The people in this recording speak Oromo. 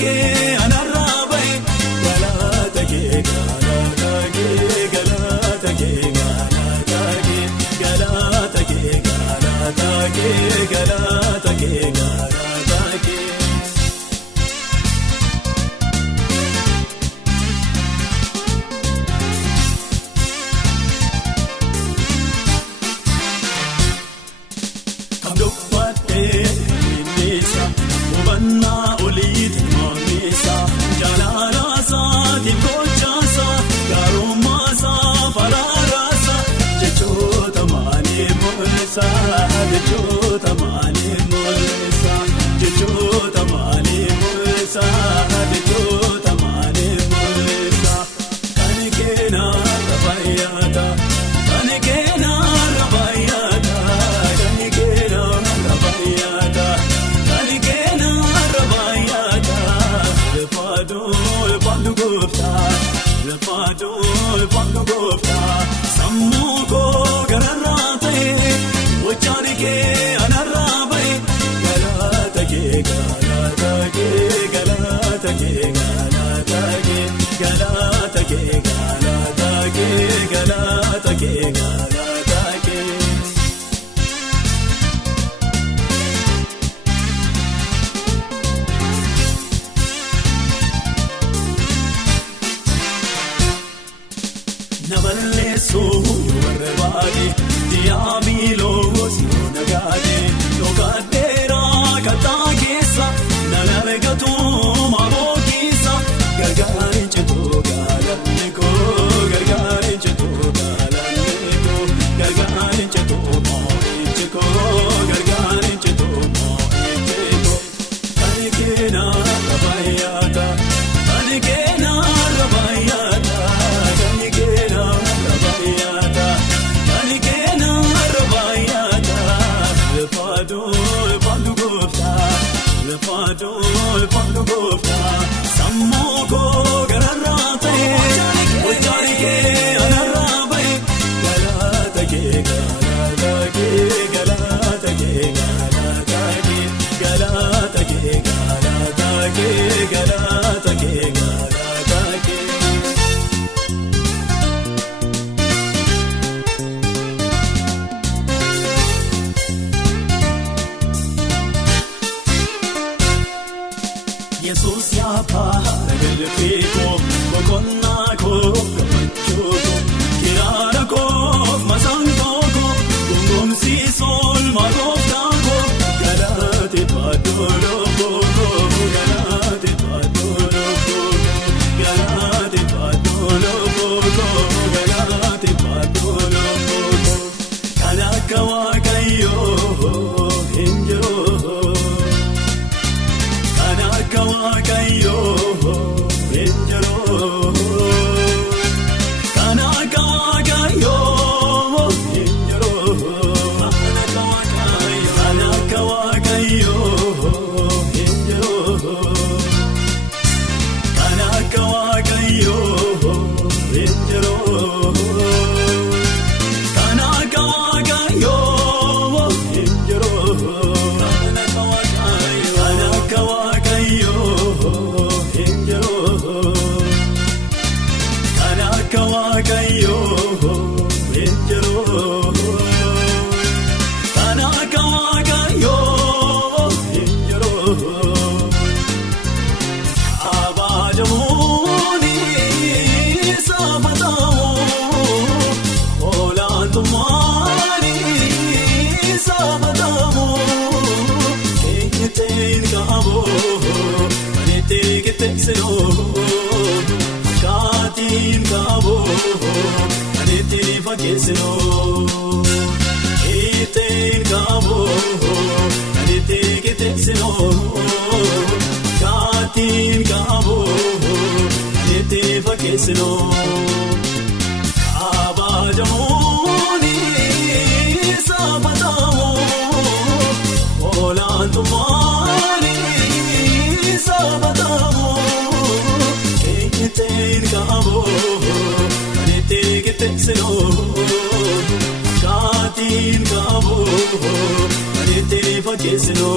ke anarrabai galata ke galata ke galata ke galata ke galata ke galata ke galata ke galata ke Kamdupatte nisa ubanna ulit mamisa jalala sa dikochasa garumasa fararasa jechota mani mulsa jechota mani mulsa jechota mani mulsa jechota mani mulsa kanikena rabayata kanikena rabayata kanikena rabayata kanikena rabayata padu gufta padu gufta sammuko gararate wachani ke anarabai galata ke galata ke galata ke galata ke galata ke galata ke galata ke galata ke Navalle so warvadi diabilo si nagade logadera katakisa nalavegatu mabokisa gargarinche to galaniko gargarinche to galaniko gargarinche to moichiko gargarinche to moichiko kanikena rabayata kanikena rabayata kanikena rabayata kanikena rabayata padu gufta sammoko gararate wachani ke anarabai galata ke galata ke galata ke galata ke galata ke galata ke galata ke galata ke Jesus ya parel peko bokonna ko kachuko kirara ko masango ko gum si sol magofta ko galate padolo ko galate padolo ko galate padolo ko galate padolo ko kalakawa kayo hinjo Kanakayo Angelo Kanakayo Angelo Kanakayo Angelo Kanakayo Angelo Kanakayo Angelo Kanakayo Angelo Kanakayo Angelo Abajamoni sabatao Olantumani sabatao Ketin kabo Anite ketexeo Katin kabo Aniti fakesino Itin kabo Aniti ketexino Katin kabo Aniti fakesino Abajamoni sabatao Olantumani sabatao Ketin kabo Aniti ketexino Katin kabo Aniti fakesino